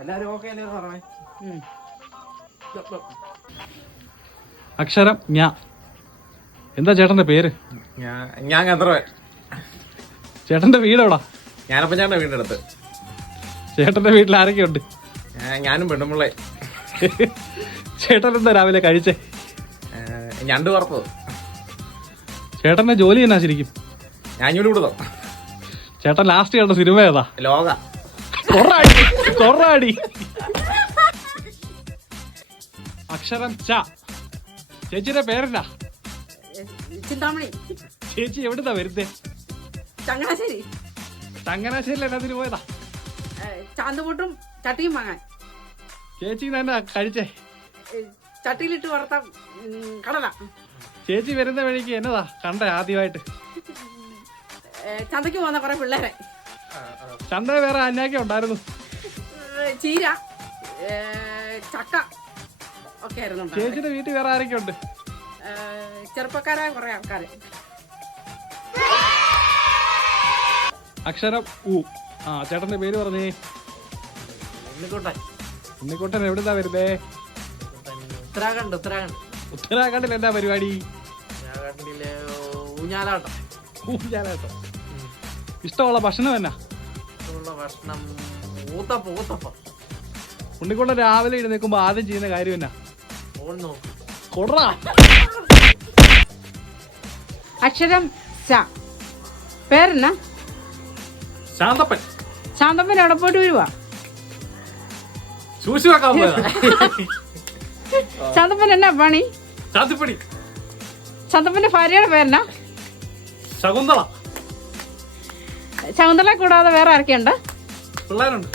എല്ലാരും ഓക്കെ അല്ലേ പറഞ്ഞേ? അക്ഷരം ഞാ. എന്താ ചേട്ടന്റെ പേര്? ഞാൻ ഗന്ധർവൻ. ചേട്ടന്റെ വീട് എവിടാ? ഞാനപ്പം ചേട്ടന്റെ വീടിന്റെ അടുത്ത്. ചേട്ടന്റെ വീട്ടിൽ ആരൊക്കെയുണ്ട്? ഞാനും പെണ്ണുമ്പിള്ളേ. ചേട്ടൻ എന്താ രാവിലെ കഴിച്ചേ? ഞണ്ട് വറുത്തത്. ചേട്ടന്റെ ജോലി എന്നാ ശരിക്കും? ഞാൻ ഇങ്ങോട്ട് വിടുതോ. ചേട്ടൻ ലാസ്റ്റ് കണ്ട സിനിമ ഏതാ? ലോക. കൊറാടി. അക്ഷരം ച. ചേച്ചിയുടെ പേരെന്നാ? ചിന്താമണി. ചേച്ചി എവിടുന്നാ വരുന്നേ? ചങ്ങനാശ്ശേരി. ചങ്ങനാശ്ശേരിയിൽ എന്നാത്തിന് പോയതാ? ചാന്തുപൂട്ടും ചട്ടിയും വാങ്ങാൻ. ചേച്ചി തന്നെ കഴിച്ചേ? ചട്ടിയിലിട്ട് വറുത്ത കടല. ചേച്ചി വരുന്ന വഴിക്ക് എന്നതാ കണ്ടേ ആദ്യമായിട്ട്? ചന്തയ്ക്ക് പോകുന്ന കുറെ പിള്ളേരെ. ചന്ത വേറെ അന്യാക്കം ഉണ്ടായിരുന്നു? ചീര, ചക്ക ഒക്കെ ആയിരുന്നു. ചേച്ചിയുടെ വീട്ടിൽ വേറെ ആരൊക്കെ ഉണ്ട്? ചെറുപ്പക്കാരായ കുറെ ആൾക്കാര്. അക്ഷരം ഉ. ആ ചേട്ടന്റെ പേര് പറഞ്ഞേ? ഉണ്ണിക്കുട്ടൻ. എവിടുന്നാ വരുന്നേ? ഉത്തരാഖണ്ഡിൽ എന്താ പരിപാടി? ഊഞ്ഞാലാട്ടം. ഇഷ്ടമുള്ള ഭക്ഷണം എന്നാ? ഉണ്ണിക്കുട്ടൻ രാവിലെ എഴുന്നേൽക്കുമ്പോ ആദ്യം ചെയ്യുന്ന കാര്യം എന്നാ? കൊട്രാ. അക്ഷരം സ. പേരെന്നാ? ശാന്തപ്പൻ. ശാന്തപ്പൻ എവിടെ പോയിട്ട് വരുവാ? സൂക്ഷിച്ചു വെക്കാൻ പോയതാ. ശാന്തപ്പൻ എന്നാ പണി? ചാത്തിപ്പടി. ശാന്തപ്പന്റെ ഭാര്യയുടെ പേരെന്നാ? ശകുന്തള. ശകുന്തള കൂടാതെ വേറെ ആരൊക്കെയുണ്ട്? പിള്ളേരുണ്ട്.